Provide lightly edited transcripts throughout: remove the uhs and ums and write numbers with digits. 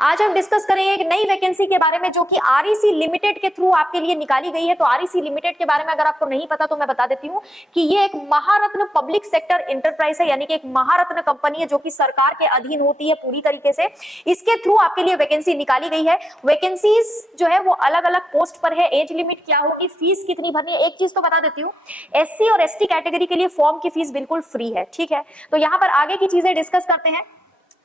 आज हम डिस्कस करेंगे एक नई वैकेंसी के बारे में जो कि आरईसी लिमिटेड के थ्रू आपके लिए निकाली गई है। तो आरईसी लिमिटेड के बारे में अगर आपको नहीं पता तो मैं बता देती हूँ कि ये एक महारत्न पब्लिक सेक्टर एंटरप्राइज है, यानी कि एक महारत्न कंपनी है जो कि सरकार के अधीन होती है पूरी तरीके से। इसके थ्रू आपके लिए वैकेंसी निकाली गई है। वैकेंसीज जो है वो अलग अलग पोस्ट पर है। एज लिमिट क्या होगी, फीस कितनी भरनी है, एक चीज तो बता देती हूँ, एससी और एसटी कैटेगरी के लिए फॉर्म की फीस बिल्कुल फ्री है। ठीक है, तो यहाँ पर आगे की चीजें डिस्कस करते हैं।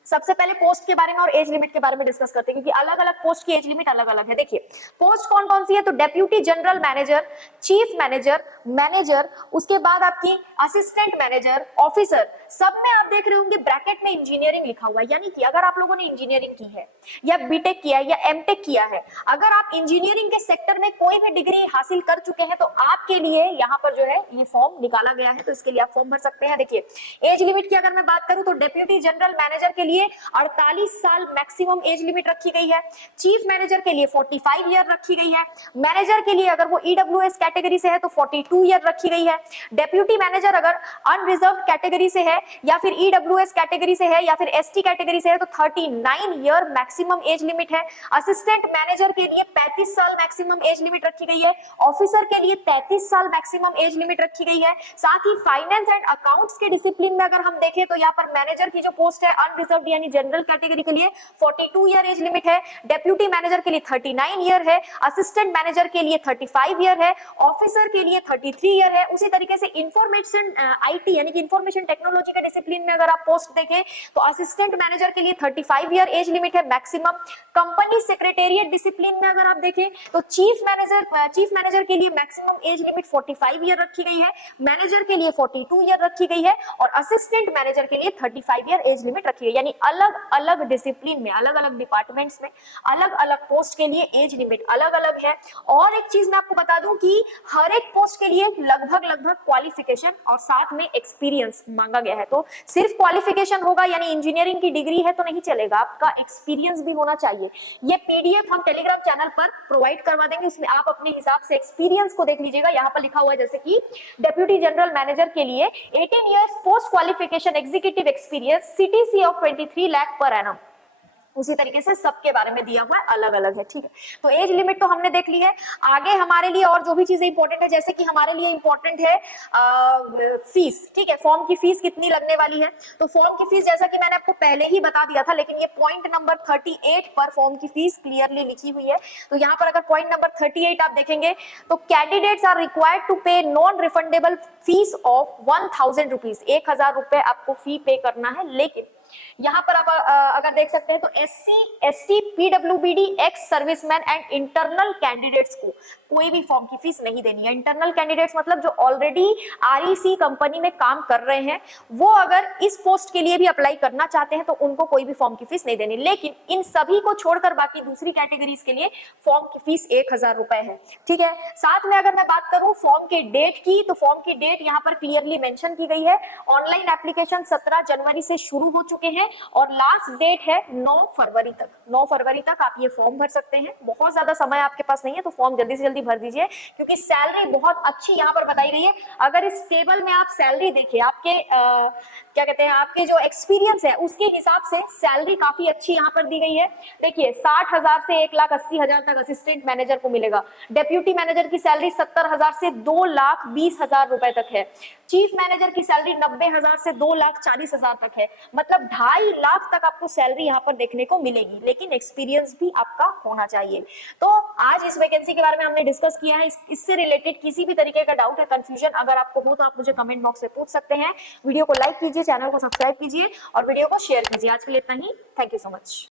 सबसे पहले पोस्ट के बारे में और एज लिमिट के बारे में डिस्कस करते हैं, क्योंकि अलग अलग पोस्ट की एज लिमिट अलग अलग है। देखिए पोस्ट कौन कौन सी है, तो deputy general manager, chief manager, manager, उसके बाद आपकी असिस्टेंट मैनेजर, ऑफिसर। सब में आप देख रहे होंगे ब्रैकेट में इंजीनियरिंग लिखा हुआ है, यानी कि अगर आप लोगों ने इंजीनियरिंग की है या बीटेक किया है या एमटेक किया है, अगर आप इंजीनियरिंग के सेक्टर में कोई भी डिग्री हासिल कर चुके हैं तो आपके लिए यहाँ पर जो है ये फॉर्म निकाला गया है, तो इसके लिए आप फॉर्म भर सकते हैं। देखिए एज लिमिट की अगर मैं बात करूं तो डेप्यूटी जनरल मैनेजर के लिए 48 साल मैक्सिमम एज लिमिट रखी गई है, चीफ मैनेजर के लिए 45 ईयर रखी गई है, मैनेजर के लिए अगर वो ईडब्ल्यूएस कैटेगरी से है तो 42 ईयर रखी गई है, डेप्यूटी मैनेजर अगर अनरिजर्व्ड कैटेगरी से है या फिर ईडब्ल्यूएस कैटेगरी से है या फिर एसटी कैटेगरी से है तो 39 ईयर मैक्सिमम एज लिमिट है, असिस्टेंट मैनेजर के लिए 35 साल मैक्सिमम एज लिमिट रखी गई है, ऑफिसर के लिए 33 साल मैक्सिमम एज लिमिट रखी गई है। साथ ही फाइनेंस एंड अकाउंट्स के डिसिप्लिन में अगर हम देखें तो यहाँ पर मैनेजर की जो पोस्ट है अनरिजर्व्ड यानी जनरल कैटेगरी के लिए 42 ईयर एज लिमिट है, डेप्यूटी मैनेजर के लिए 39 ईयर है, असिस्टेंट मैनेजर के लिए 35 ईयर है, ऑफिसर के लिए 33 ईयर है। उसी तरीके से इंफॉर्मेशन आईटी यानी कि इंफॉर्मेशन टेक्नोलॉजी के डिसिप्लिन में अगर आप पोस्ट देखें तो असिस्टेंट मैनेजर के लिए 35 ईयर एज लिमिट है मैक्सिमम। कंपनी सेक्रेटेरिएट डिसिप्लिन में अगर आप देखें तो चीफ मैनेजर के लिए मैक्सिमम एज लिमिट 45 ईयर रखी गई है, मैनेजर के लिए 42 ईयर रखी गई है और असिस्टेंट मैनेजर के लिए 35 ईयर एज लिमिट रखी गई है। यानी अलग अलग डिसिप्लिन में, अलग अलग डिपार्टमेंट्स में अलग अलग पोस्ट के लिए एज लिमिट अलग अलग है। और एक चीज मैं आपको बता दूं कि हर एक पोस्ट के लिए लगभग क्वालिफिकेशन और साथ में एक्सपीरियंस मांगा गया है। तो सिर्फ क्वालिफिकेशन होगा यानी इंजीनियरिंग की डिग्री है तो नहीं चलेगा, आपका एक्सपीरियंस भी होना चाहिए। ये पीडीएफ हम टेलीग्राम चैनल पर प्रोवाइड करवा देंगे, उसमें आप अपने हिसाब से एक्सपीरियंस को देख लीजिएगा। यहाँ पर लिखा हुआ है जैसे कि डेप्यूटी जनरल मैनेजर के लिए 18 years post qualification executive experience CTC of 23 lakh per annum. उसी तरीके से सबके बारे में दिया हुआ है, अलग अलग है। ठीक है, तो एज लिमिट तो हमने देख ली है। आगे हमारे लिए और जो भी चीजें इंपॉर्टेंट है, जैसे कि हमारे लिए इंपॉर्टेंट है फीस। ठीक है, फॉर्म की फीस कितनी लगने वाली है, तो फॉर्म की फीस जैसा कि मैंने आपको पहले ही बता दिया था, लेकिन ये पॉइंट नंबर 38 पर फॉर्म की फीस क्लियरली लिखी हुई है। तो यहाँ पर अगर पॉइंट नंबर 38 आप देखेंगे तो कैंडिडेट्स आर रिक्वायर्ड टू पे non refundable fees of 1000 rupees, 1000 रुपए आपको फी पे करना है। लेकिन यहाँ पर आप अगर देख सकते हैं तो SC, ST, PWBD, ex serviceman and internal candidates को कोई भी फॉर्म की फीस नहीं देनी है। इंटरनल कैंडिडेट्स मतलब जो ऑलरेडी आरईसी कंपनी में काम कर रहे हैं, वो अगर इस पोस्ट के लिए भी अप्लाई करना चाहते हैं तो उनको कोई भी फॉर्म की फीस नहीं देनी। लेकिन इन सभी को छोड़कर बाकी दूसरी कैटेगरीज के लिए फॉर्म की फीस 1000 रुपए है। ठीक है, साथ में अगर मैं बात करूं फॉर्म के डेट की, तो फॉर्म की डेट यहाँ पर क्लियरली मेंशन की गई है। ऑनलाइन एप्लीकेशन 17 जनवरी से शुरू हो चुके हैं और लास्ट डेट है 9 फरवरी तक। 9 फरवरी तक आप ये फॉर्म भर सकते हैं। बहुत ज्यादा समय आपके पास नहीं है तो फॉर्म जल्दी से जल्दी भर दीजिए, क्योंकि सैलरी बहुत अच्छी यहाँ पर बताई गई है। अगर इस टेबल में आप सैलरी देखिए, आपके क्या कहते हैं, आपके जो एक्सपीरियंस है उसके हिसाब से सैलरी काफी अच्छी यहाँ पर दी गई है। देखिए 60,000 से 1,80,000 तक असिस्टेंट मैनेजर को मिलेगा। डेप्यूटी मैनेजर की सैलरी 70,000 से 2,20,000 रुपए तक है। चीफ मैनेजर की सैलरी 90,000 से 2,40,000 तक है। मतलब 2.5 लाख तक आपको सैलरी यहाँ पर देखने को मिलेगी, लेकिन एक्सपीरियंस भी आपका होना चाहिए। तो आज इस वैकेंसी के बारे में हमने डिस्कस किया है। इससे रिलेटेड किसी भी तरीके का डाउट है, कंफ्यूजन अगर आपको हो तो आप मुझे कमेंट बॉक्स में पूछ सकते हैं। वीडियो को लाइक कीजिए, चैनल को सब्सक्राइब कीजिए और वीडियो को शेयर कीजिए। आज के लिए इतना ही। Thank you so much.